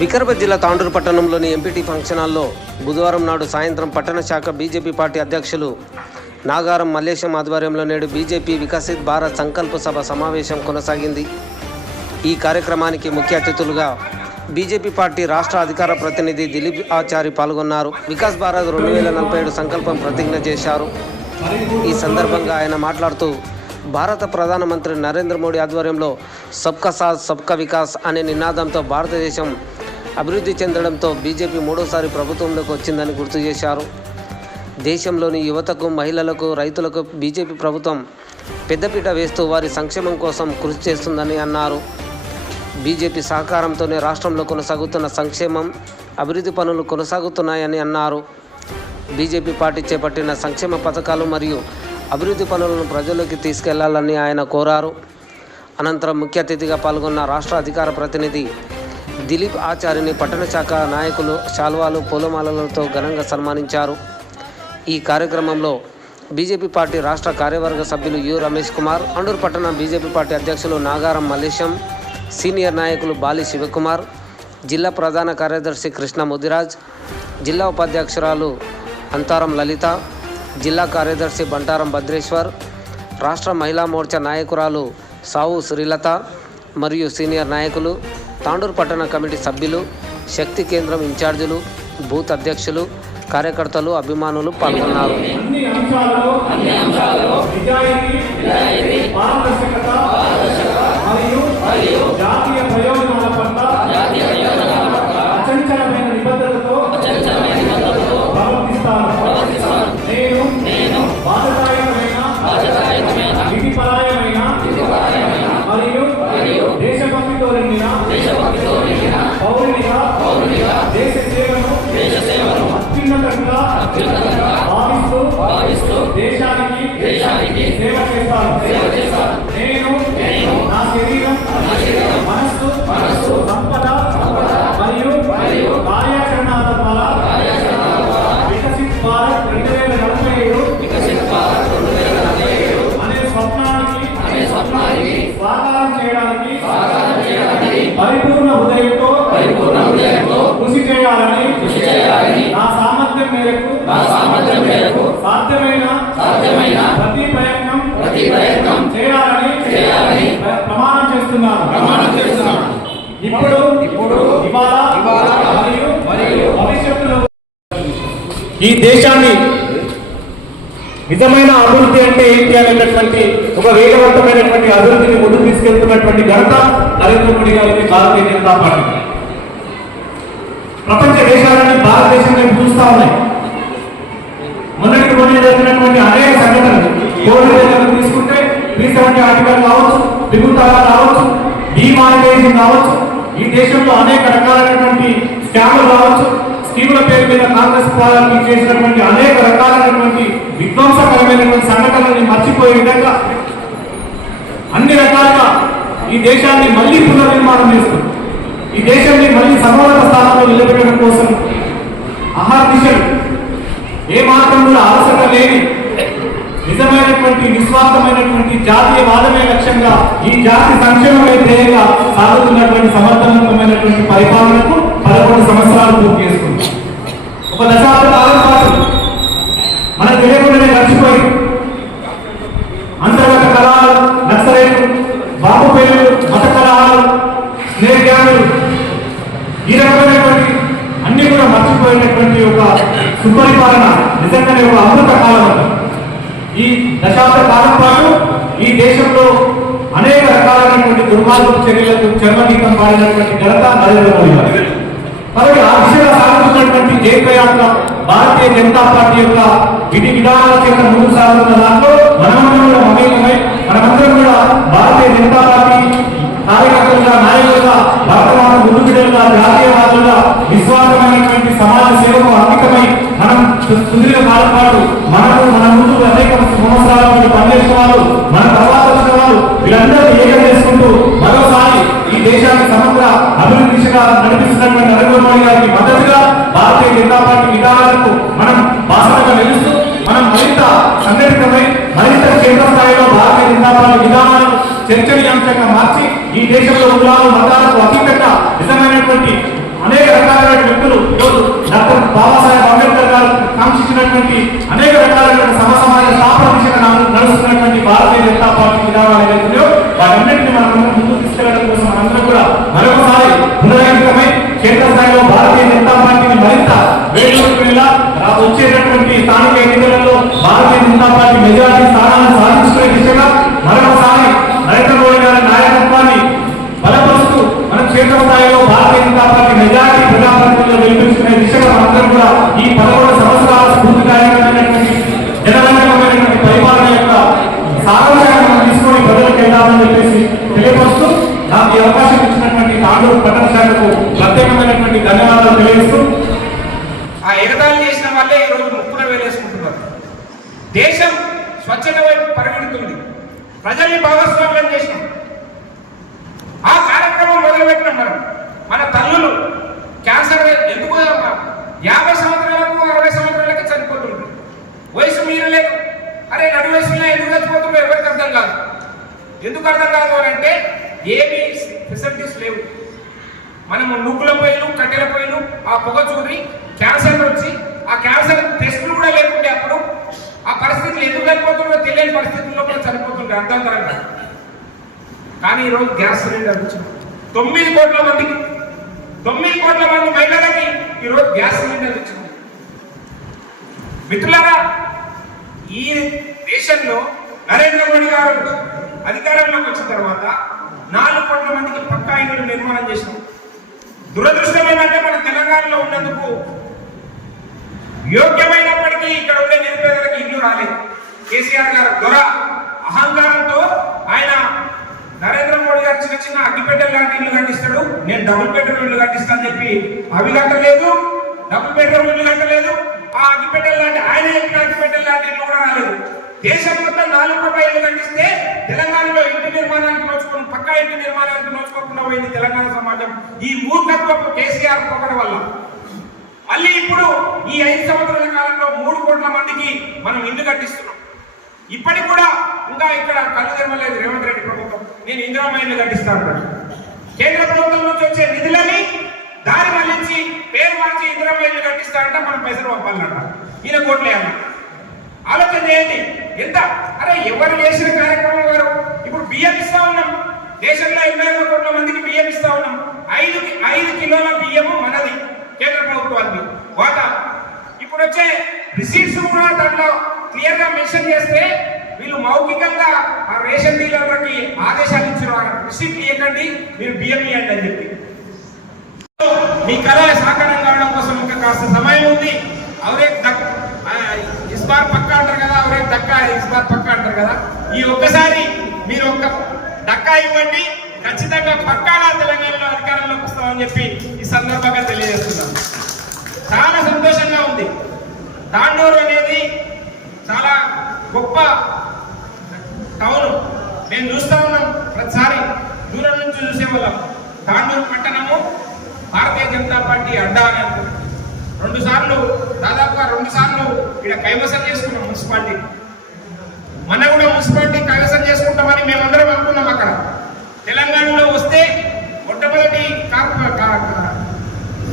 వికారాబాద్ జిల్లా తాండూరు పట్టణంలోని MPT function హాల్లో బుధవారం నాడు సాయంత్రం పట్టణ శాఖ బీజేపీ పార్టీ అధ్యక్షులు నాగారం మల్లేశం ఆధ్వర్యంలో నేడు బీజేపీ వికసిత్ భారత్ సంకల్ప సభ సమావేశం కొనసాగింది. ఈ కార్యక్రమానికి ముఖ్య అతిథులుగా బీజేపీ పార్టీ రాష్ట్ర అధికార ప్రతినిధి దిలీప్ ఆచారి పాల్గొన్నారు. వికాస్ భారత్ రెండు వేల నలభై ఏడు సంకల్పం ప్రతిజ్ఞ చేశారు. ఈ సందర్భంగా ఆయన మాట్లాడుతూ భారత ప్రధానమంత్రి నరేంద్ర మోడీ ఆధ్వర్యంలో సబ్కా సాత్ సబ్కా వికాస్ అనే నినాదంతో భారతదేశం అభివృద్ధి చెందడంతో బీజేపీ మూడోసారి ప్రభుత్వంలోకి వచ్చిందని గుర్తు చేశారు. దేశంలోని యువతకు మహిళలకు రైతులకు బీజేపీ ప్రభుత్వం పెద్దపీట వేస్తూ వారి సంక్షేమం కోసం కృషి చేస్తుందని అన్నారు. బీజేపీ సహకారంతోనే రాష్ట్రంలో కొనసాగుతున్న సంక్షేమం అభివృద్ధి పనులు కొనసాగుతున్నాయని అన్నారు. బీజేపీ పార్టీ చేపట్టిన సంక్షేమ పథకాలు మరియు అభివృద్ధి పనులను ప్రజల్లోకి తీసుకెళ్ళాలని ఆయన కోరారు. అనంతరం ముఖ్య అతిథిగా పాల్గొన్న రాష్ట్ర అధికార ప్రతినిధి దిలీప్ ఆచార్యని పట్టణ శాఖ నాయకులు శాల్వాలు పూలమాలలతో ఘనంగా సన్మానించారు. ఈ కార్యక్రమంలో బీజేపీ పార్టీ రాష్ట్ర కార్యవర్గ సభ్యులు యు రమేష్ కుమార్ అండూరు పట్టణ బీజేపీ పార్టీ అధ్యక్షులు నాగారం మల్లేశం సీనియర్ నాయకులు బాలి శివకుమార్ జిల్లా ప్రధాన కార్యదర్శి కృష్ణ ముదిరాజ్ జిల్లా ఉపాధ్యక్షురాలు అంతారం లలిత జిల్లా కార్యదర్శి బంటారం భద్రేశ్వర్ రాష్ట్ర మహిళా మోర్చా నాయకురాలు సావు శ్రీలత మరియు సీనియర్ నాయకులు తాండూరు పట్టణ కమిటీ సభ్యులు శక్తి కేంద్రం ఇన్ఛార్జీలు బూత్ అధ్యక్షులు కార్యకర్తలు అభిమానులు పాల్గొన్నారు. మరియు పరిపూర్ణ హృదయంతో కృషి చేయాలని నా సామర్థ్యం మేరకు సాధ్యమైన ప్రతి ప్రయత్నం చేయాలని ప్ర- ప్రమాణం చేస్తున్నాను. ఇప్పుడు ఇవాళ మరియు భవిష్యత్తులో ఈ దేశాన్ని నిజమైన అభివృద్ధి అంటే ఏంటి అనేటటువంటి ఒక వేగవంతమైనటువంటి అభివృద్ధిని ముందుకు తీసుకెళ్తున్నటువంటి ఘనత నరేంద్ర మోడీ గారికి భారతీయ జనతా పార్టీ. ప్రపంచ దేశాలని భారతదేశంలో చూస్తా ఉన్నాయి. మొన్నటికి రోజు జరిగినటువంటి అనేక సంఘటనలు. కోవిడ్ దగ్గర తీసుకుంటే త్రీ సెవెంటీ ఆర్టికల్ కావచ్చు దిగుతారా కావచ్చు డిమానిటైజింగ్ కావచ్చు ఈ దేశంలో అనేక రకాలైనటువంటి స్కామ్లు కావచ్చు. స్కీముల పేరు మీద కాంగ్రెస్ పార్టీ ఈ దేశాన్ని మళ్ళీ పునర్నిర్మాణం చేస్తుంది. ఈ దేశాన్ని మళ్ళీ సమాన స్థానంలో నిలబెట్టడం కోసం అహర్నిశలు ఏ మాత్రం కూడా ఆలస్యత లేని నిజమైనటువంటి నిస్వార్థమైనటువంటి జాతీయవాదమే లక్ష్యంగా ఈ జాతి సంక్షేమమే ధ్యేయంగా సాగుతున్నటువంటి సమర్థవంతమైనటువంటి పరిపాలనకు పదకొండు సంవత్సరాలు పూర్తి చేసుకుంది. ఒక దశాబ్ద కాలం పాటు మనకు తెలియకుండానే గడిచిపోయింది బాబు పేరు మత కళాలు స్నేహ గ్యాంగులు ఈ రకమైనటువంటి అన్ని కూడా మర్చిపోయినటువంటి ఒక సుపరిపాలన నిజంగానే ఒక అమృత కాలం ఈ దశాబ్ద కాలం పాటు ఈ దేశంలో అనేక రకాలైనటువంటి దుర్మార్గపు చర్యలకు చర్మగీతం పాడినటువంటి ఘనత నరేంద్ర మోడీ గారు. కాబట్టి ఆ దిశగా సాగుతున్నటువంటి జైత్రయాత్ర భారతీయ జనతా పార్టీ యొక్క విధి విధానాల చేత ముందుకు సాగుతున్న దాంట్లో మనమందరం కూడా మమేకమై మనమందరం కూడా భారతీయ జనతా పార్టీ కార్యకర్తలుగా నాయకులుగా చర్చనీయాంశంగా మార్చి ఈ దేశంలో కులాలు మతాలకు అతీతంగా నిజమైనటువంటి అనేక రకాలైన వ్యక్తులు ఈరోజు డాక్టర్ బాబాసాహెబ్ అంబేద్కర్ గారు కాంక్షించినటువంటి అనేక రకాలైన సమ సమాజ స్థాపన దిశగా నడుస్తున్నటువంటి భారతీయ జనతా పార్టీ విధానాలు ఏవైతే వాటన్నింటినీ మనం ముందుకు తీసుకెళ్ళడం కోసం మనందరం కూడా మరొకసారి పునరాంకితమై కేంద్ర స్థాయిలో భారతీయ జనతా పార్టీని మరింత వేడిలోకి వెళ్ళ వచ్చేటటువంటి స్థానిక ఎన్నికలలో భారతీయ జనతా పార్టీ మెజారిటీ సారాంశాన్ని మనం తీసుకొని ప్రజలకు వెళ్దామని చెప్పేసి తెలియపరుస్తూ నాకు ఈ అవకాశం ఇచ్చినటువంటి తాండూరు పట్టణ శాఖకు ప్రత్యేకమైనటువంటి ధన్యవాదాలు తెలియజేస్తూ ఆ ఎగతాళి చేసిన వాళ్ళే ఈరోజు రోజు ముక్కున వేలేసుకుంటున్నారు. దేశం స్వచ్ఛత వైపు పరిగెడుతుంది. ప్రజల్ని భాగస్వామ్యం చేసిన ఆ కార్యక్రమం మొదలుపెట్టినాం మనం మన తల్లులు క్యాన్సర్ ఎందుకు యాభై సంవత్సరాలకు అరవై సంవత్సరాలకి చనిపోతుంది వయసు మీరలేదు అరే నడు వయసులో ఎందుకు చచ్చిపోతుందో ఎవరికి అర్థం కాదు ఎందుకు అర్థం కాదు అని అంటే ఏమీ ఫెసిలిటీస్ లేవు. మనము నువ్వుల పొయ్యిలు కట్టెల పొయ్యిలు ఆ పొగ చూడి క్యాన్సర్ వచ్చి ఆ క్యాన్సర్ టెస్టులు కూడా లేకుంటే అప్పుడు ఆ పరిస్థితులు ఎందుకు చనిపోతుండో తెలియని పరిస్థితుల్లో కూడా చనిపోతుండే అర్థంతరంగా కానీ ఈరోజు గ్యాస్ సిలిండర్ వచ్చింది. తొమ్మిది కోట్ల మందికి తొమ్మిది కోట్ల మంది మహిళలకి ఈరోజు గ్యాస్ సిలిండర్ వచ్చింది. మిత్రులారా ఈ దేశంలో నరేంద్ర మోడీ గారు అధికారంలోకి వచ్చిన తర్వాత నాలుగు కోట్ల మందికి పక్కా ఇళ్ళు నిర్మాణం చేసినాం దురదృష్టం ఏంటంటే మన తెలంగాణలో ఉన్నందుకు యోగ్యమైనప్పటికీ ఇక్కడ ఉండే నిరుపేదలకు ఇల్లు రాలేదు. కేసీఆర్ గారు దొర అహంకారంతో ఆయన నరేంద్ర మోడీ గారు చిన్న చిన్న అగ్గిపెట్టెలు లాంటి ఇల్లు కట్టిస్తాడు. నేను డబుల్ బెడ్రూమ్ ఇల్లు కట్టిస్తాను చెప్పి అవి కట్టలేదు డబుల్ బెడ్రూమ్ ఇల్లు కట్టలేదు. ఆ అగ్గిపెట్టెలు లాంటి ఆయన చెప్పిన అగ్గిపెట్టెలు లాంటి ఇల్లు కూడా రాలేదు దేశం మొత్తం నాలుగు రూపాయలు ఇల్లు తెలంగాణలో ఇంటి నిర్మాణానికి నోచుకుని పక్కా ఇంటి నిర్మాణానికి నోచుకోకుండా పోయింది తెలంగాణ సమాజం. ఈ మూర్ఖత్వపు కేసీఆర్ పొగడ వల్ల. మళ్ళీ ఇప్పుడు ఈ ఐదు సంవత్సరాల కాలంలో మూడు కోట్ల మందికి మనం ఇల్లు కట్టిస్తున్నాం. ఇప్పటికి కూడా ఇంకా ఇక్కడ కళ్ళు తెరవలేదు రేవంత్ రెడ్డి ప్రభుత్వం నేను ఇందిరామ ఇల్లు కట్టిస్తాను కేంద్ర ప్రభుత్వం నుంచి వచ్చే నిధులని దారి మళ్ళించి పేరు మార్చి ఇందిరామ ఇల్లు కట్టిస్తారంట మనం పైసలు పంపాలంట. ఈయన కోట్లే వేయాలి ఆలోచన చేయండి ఎంత? అరే ఎవరు చేసిన కార్యక్రమం వారు ఇప్పుడు బియ్యం ఇస్తా ఉన్నాం. దేశంలో ఎనభై కోట్ల మందికి బియ్యం ఇస్తా ఉన్నాం. ఐదు ఐదు కిలోల బియ్యము మనది కేంద్ర ప్రభుత్వానికి. వాటా? ఇప్పుడు వచ్చే రిసీట్స్ కూడా దాంట్లో క్లియర్గా మెన్షన్ చేస్తే వీళ్ళు మౌఖికంగా ఆ రేషన్ డీలర్లకి ఆదేశాలు ఇచ్చిన రిసీప్ట్ ఇవ్వకండి మీరు బియ్యం ఇవ్వండి అని చెప్పి. మీ కళ సాకారం కావడం కోసం ఇంకా కాస్త సమయం ఉంది. అవరే దక్ పక్క అంటారు కదా అవరే డక్కా ఇస్బార్ పక్క అంటారు కదా. ఈ ఒక్కసారి మీరు ఒక్క డక్కా ఇవ్వండి ఖచ్చితంగా పక్కాగా తెలంగాణలో అధికారంలోకి వస్తామని చెప్పి ఈ సందర్భంగా తెలియజేస్తున్నాం. చాలా సంతోషంగా ఉంది. తాండూరు అనేది చాలా గొప్ప టౌన్. మేము చూస్తా ఉన్నాం ప్రతిసారి దూరం నుంచి చూసేవాళ్ళం. తాండూరు పట్టణము భారతీయ జనతా పార్టీ అడ్డా అని రెండు సార్లు దాదాపుగా రెండు సార్లు ఇక్కడ కైవసం చేసుకున్నాం మున్సిపాలిటీ. మన కూడా మున్సిపాలిటీ కైవసం చేసుకుంటామని మేమందరం అనుకున్నాం అక్కడ. తెలంగాణలో వస్తే మొట్టమొదటి కా-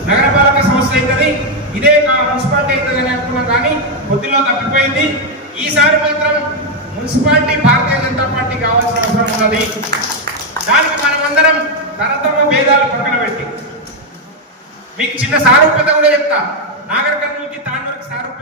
నగరపాలక సంస్థ అవుతుంది. ఇదే కా- మున్సిపాలిటీ అవుతుంది అని అనుకున్నాం కానీ కొద్దిలో తప్పిపోయింది. ఈసారి మాత్రం మున్సిపాలిటీ భారతీయ జనతా పార్టీ కావాల్సిన అవసరం ఉన్నది. దానికి మనమందరం తరతమ భేదాలు పక్కన పెట్టి. మీకు చిన్న సారూప్యత కూడా చెప్తా. నాగర్ కర్నూలుకి తాండూరుకి సారు